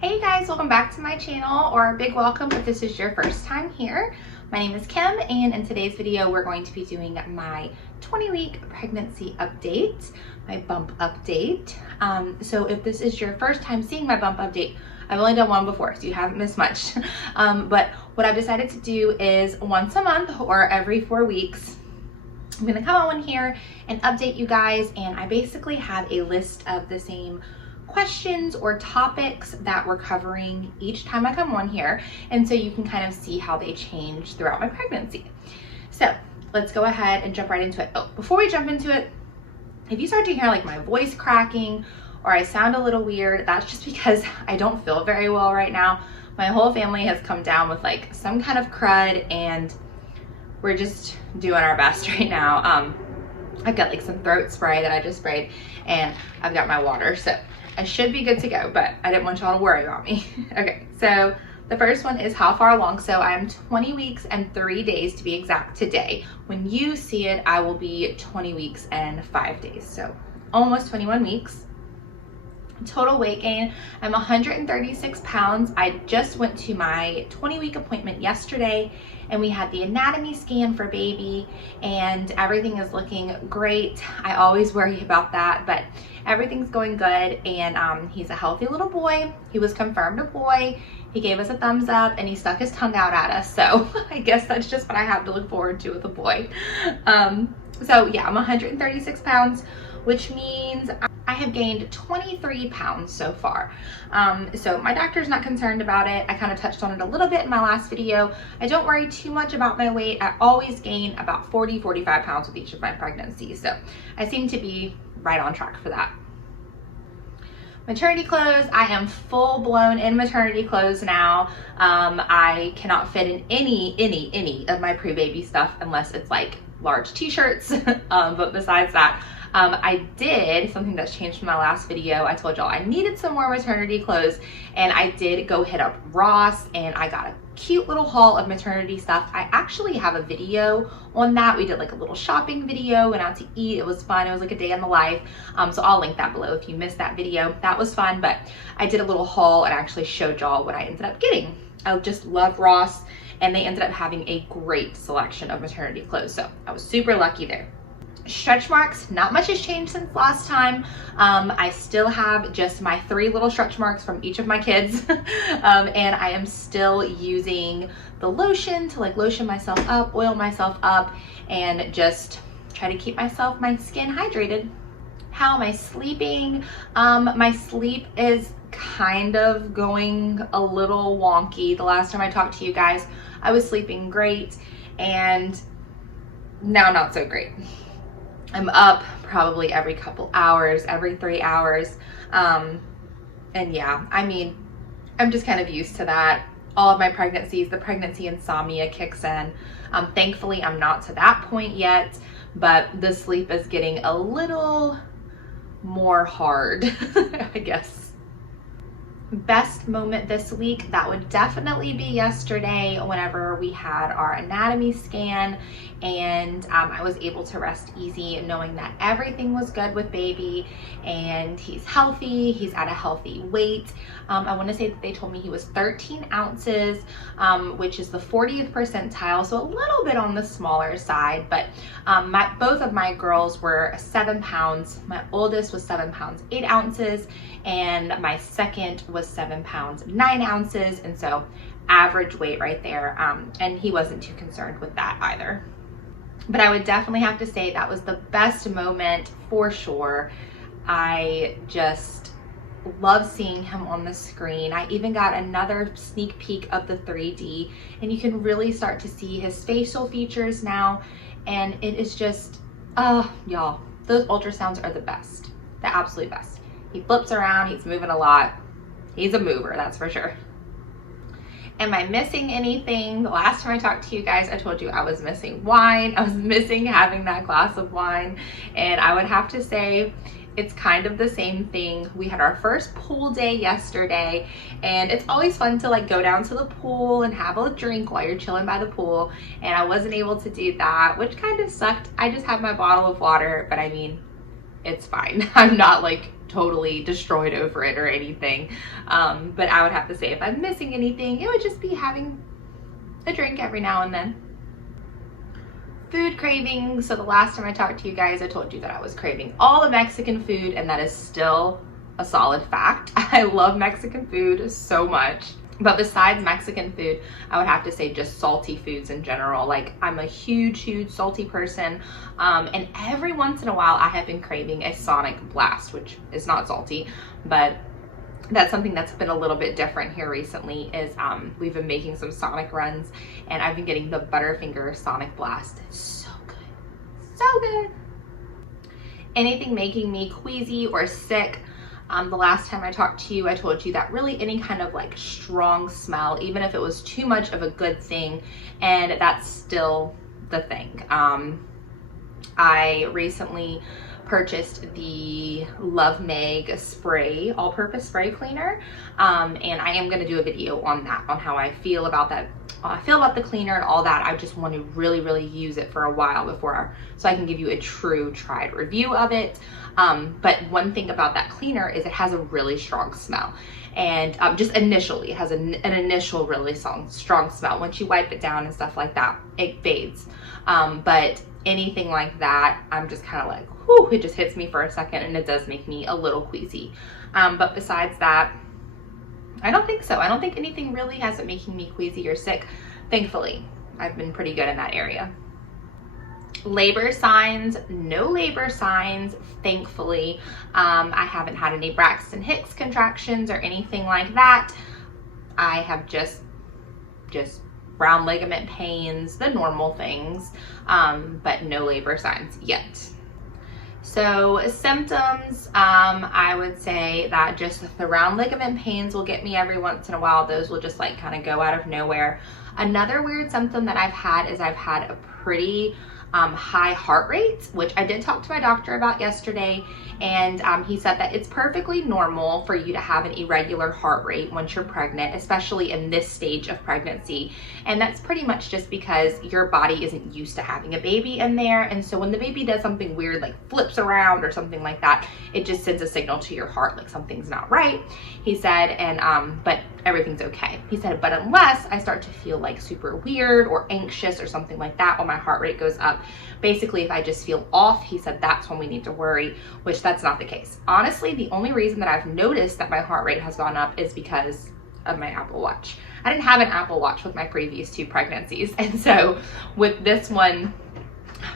Hey guys, welcome back to my channel, or a big welcome if this is your first time here. My name is Kim, and in today's video we're going to be doing my 20-week pregnancy update, my bump update. So if this is your first time seeing my bump update, I've only done one before, so you haven't missed much. But what I've decided to do is once a month or every 4 weeks, I'm gonna come on here and update you guys, and I basically have a list of the same questions or topics that we're covering each time I come on here, and so you can kind of see how they change throughout my pregnancy. So let's go ahead and jump right into it. Oh, before we jump into it, if you start to hear like my voice cracking or I sound a little weird, that's just because I don't feel very well right now. My whole family has come down with like some kind of crud, and we're just doing our best right now. I've got like some throat spray that I just sprayed, and I've got my water, so I should be good to go, but I didn't want y'all to worry about me. Okay, so the first one is how far along. So I'm 20 weeks and 3 days to be exact today. When you see it, I will be 20 weeks and 5 days. So almost 21 weeks. Total weight gain, I'm 136 pounds. I just went to my 20-week appointment yesterday, and we had the anatomy scan for baby, and everything is looking great. I always worry about that, but everything's going good, and he's a healthy little boy. He was confirmed a boy. He gave us a thumbs up, and he stuck his tongue out at us, so I guess that's just what I have to look forward to with a boy. So yeah, I'm 136 pounds, which means I have gained 23 pounds so far. So my doctor's not concerned about it. I kind of touched on it a little bit in my last video. I don't worry too much about my weight. I always gain about 40-45 pounds with each of my pregnancies. So I seem to be right on track for that. Maternity clothes, I am full blown in maternity clothes now. I cannot fit in any of my pre-baby stuff unless it's like large t-shirts. But besides that, I did something that's changed from my last video. I told y'all I needed some more maternity clothes, and I did go hit up Ross, and I got a cute little haul of maternity stuff. I actually have a video on that. We did like a little shopping video, went out to eat. It was fun. It was like a day in the life. So I'll link that below if you missed that video. That was fun, but I did a little haul and actually showed y'all what I ended up getting. I just love Ross, and they ended up having a great selection of maternity clothes. So I was super lucky there. Stretch marks, not much has changed since last time. I still have just my 3 little stretch marks from each of my kids. And I am still using the lotion to like lotion myself up, oil myself up, and just try to keep my skin hydrated. How am I sleeping? My sleep is kind of going a little wonky. The last time I talked to you guys, I was sleeping great, and now not so great. I'm up probably every couple hours, every 3 hours. And yeah, I mean, I'm just kind of used to that. All of my pregnancies, the pregnancy insomnia kicks in. Thankfully, I'm not to that point yet, but the sleep is getting a little more hard, I guess. Best moment this week, that would definitely be yesterday whenever we had our anatomy scan, and I was able to rest easy knowing that everything was good with baby, and he's healthy, he's at a healthy weight. I want to say that they told me he was 13 ounces, which is the 40th percentile, so a little bit on the smaller side, but both of my girls were 7 pounds. My oldest was 7 pounds 8 ounces, and my second was 7 pounds 9 ounces, and so average weight right there. And he wasn't too concerned with that either. But I would definitely have to say that was the best moment for sure. I just love seeing him on the screen. I even got another sneak peek of the 3D, and you can really start to see his facial features now, and it is just, y'all, those ultrasounds are the best, the absolute best. He flips around, he's moving a lot. He's a mover, that's for sure. Am I missing anything? The last time I talked to you guys, I told you I was missing wine. I was missing having that glass of wine, and I would have to say it's kind of the same thing. We had our first pool day yesterday, and it's always fun to like go down to the pool and have a drink while you're chilling by the pool, and I wasn't able to do that, which kind of sucked. I just had my bottle of water, but I mean, it's fine. I'm not like totally destroyed over it or anything. But I would have to say if I'm missing anything, it would just be having a drink every now and then. Food cravings. So the last time I talked to you guys, I told you that I was craving all the Mexican food, and that is still a solid fact. I love Mexican food so much. But besides Mexican food, I would have to say just salty foods in general. Like, I'm a huge salty person. And every once in a while I have been craving a Sonic Blast, which is not salty, but that's something that's been a little bit different here recently is we've been making some Sonic runs, and I've been getting the Butterfinger Sonic Blast. It's so good, so good. Anything making me queasy or sick. The last time I talked to you, I told you that really any kind of like strong smell, even if it was too much of a good thing, and that's still the thing. I recently purchased the Love Meg spray, all-purpose spray cleaner, and I am going to do a video on that, on how I feel about that. I feel about the cleaner and all that. I just want to really use it for a while before, so I can give you a true tried review of it. But one thing about that cleaner is it has a really strong smell, and just initially it has an initial really strong smell. Once you wipe it down and stuff like that, it fades. But anything like that, I'm just kind of like, whew, it just hits me for a second, and it does make me a little queasy. But besides that, I don't think so. I don't think anything really has it making me queasy or sick. Thankfully, I've been pretty good in that area. Labor signs, no labor signs, thankfully. I haven't had any Braxton Hicks contractions or anything like that. I have just round ligament pains, the normal things, but no labor signs yet. So symptoms, I would say that just the round ligament pains will get me every once in a while. Those will just like kind of go out of nowhere. Another weird symptom that I've had is I've had a pretty high heart rate, which I did talk to my doctor about yesterday, and he said that it's perfectly normal for you to have an irregular heart rate once you're pregnant, especially in this stage of pregnancy. And that's pretty much just because your body isn't used to having a baby in there, and so when the baby does something weird like flips around or something like that, it just sends a signal to your heart like something's not right, he said. And but everything's okay, he said, but unless I start to feel like super weird or anxious or something like that when my heart rate goes up, basically if I just feel off, he said that's when we need to worry, which that's not the case. Honestly, the only reason that I've noticed that my heart rate has gone up is because of my Apple Watch. I didn't have an Apple Watch with my previous 2 pregnancies, and so with this one,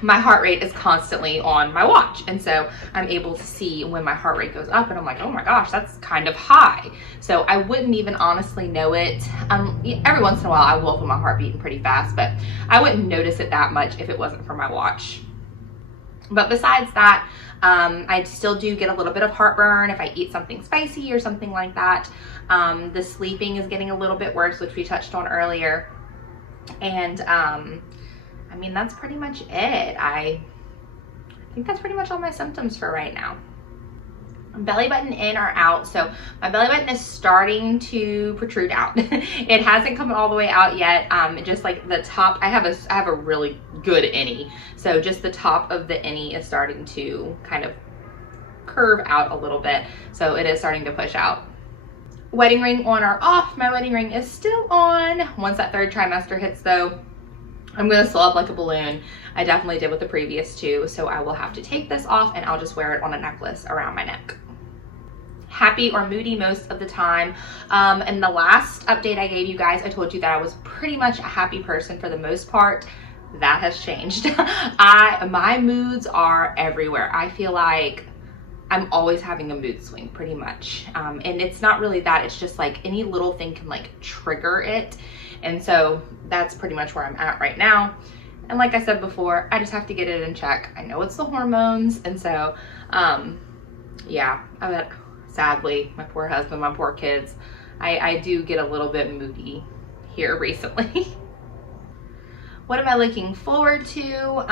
my heart rate is constantly on my watch, and so I'm able to see when my heart rate goes up, and I'm like, oh my gosh, that's kind of high. So I wouldn't even honestly know it. Every once in a while I will feel my heart beating pretty fast, but I wouldn't notice it that much if it wasn't for my watch. But besides that, I still do get a little bit of heartburn if I eat something spicy or something like that. The sleeping is getting a little bit worse, which we touched on earlier, and I mean, that's pretty much it. I think that's pretty much all my symptoms for right now. Belly button in or out. So my belly button is starting to protrude out. It hasn't come all the way out yet. Just like the top, I have a really good innie. So just the top of the innie is starting to kind of curve out a little bit. So it is starting to push out. Wedding ring on or off? My wedding ring is still on. Once that 3rd trimester hits though, I'm gonna swell up like a balloon. I definitely did with the previous 2, so I will have to take this off and I'll just wear it on a necklace around my neck. Happy or moody most of the time. In the last update I gave you guys, I told you that I was pretty much a happy person for the most part. That has changed. My moods are everywhere. I feel like I'm always having a mood swing pretty much. And it's not really that, it's just like any little thing can like trigger it. And so that's pretty much where I'm at right now. And like I said before, I just have to get it in check. I know it's the hormones. And so, yeah, I bet sadly, my poor husband, my poor kids, I do get a little bit moody here recently. What am I looking forward to?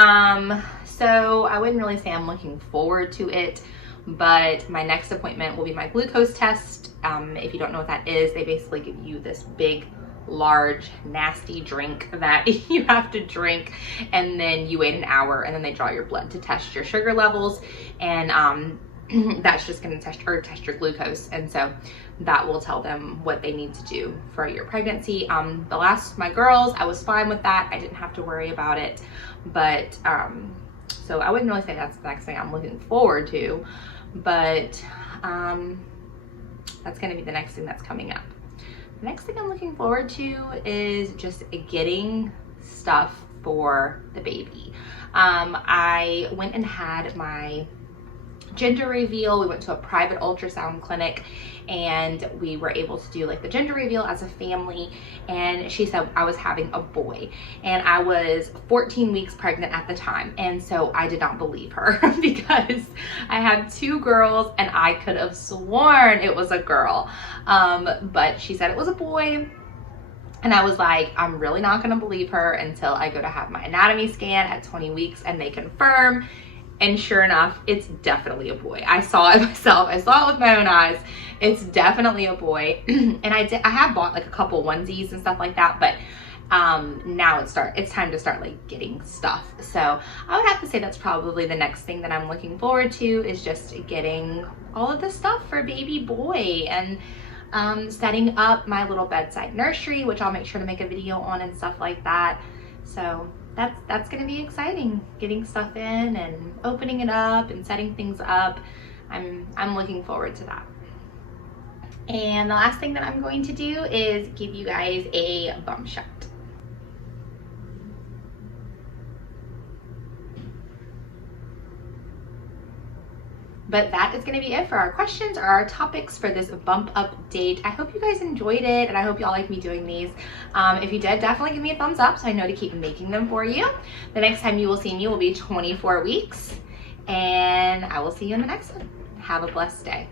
So I wouldn't really say I'm looking forward to it, but my next appointment will be my glucose test. If you don't know what that is, they basically give you this big, large, nasty drink that you have to drink, and then you wait an hour, and then they draw your blood to test your sugar levels. And that's just going to test your glucose. And so that will tell them what they need to do for your pregnancy. My girls, I was fine with that. I didn't have to worry about it. But so I wouldn't really say that's the next thing I'm looking forward to, but that's going to be the next thing that's coming up. The next thing I'm looking forward to is just getting stuff for the baby. I went and had my gender reveal. We went to a private ultrasound clinic and we were able to do like the gender reveal as a family, and she said I was having a boy, and I was 14 weeks pregnant at the time, and so I did not believe her because I have 2 girls and I could have sworn it was a girl, but she said it was a boy. And I was like, I'm really not gonna believe her until I go to have my anatomy scan at 20 weeks and they confirm. And sure enough, it's definitely a boy. I saw it myself. I saw it with my own eyes. It's definitely a boy. And I have bought like a couple onesies and stuff like that, but now it's time to start like getting stuff. So I would have to say that's probably the next thing that I'm looking forward to, is just getting all of this stuff for baby boy, and setting up my little bedside nursery, which I'll make sure to make a video on and stuff like that. So that's going to be exciting, getting stuff in and opening it up and setting things up. I'm looking forward to that. And the last thing that I'm going to do is give you guys a bump shot. But that is going to be it for our questions or our topics for this bump update. I hope you guys enjoyed it, and I hope y'all like me doing these. If you did, definitely give me a thumbs up so I know to keep making them for you. The next time you will see me will be 24 weeks, and I will see you in the next one. Have a blessed day.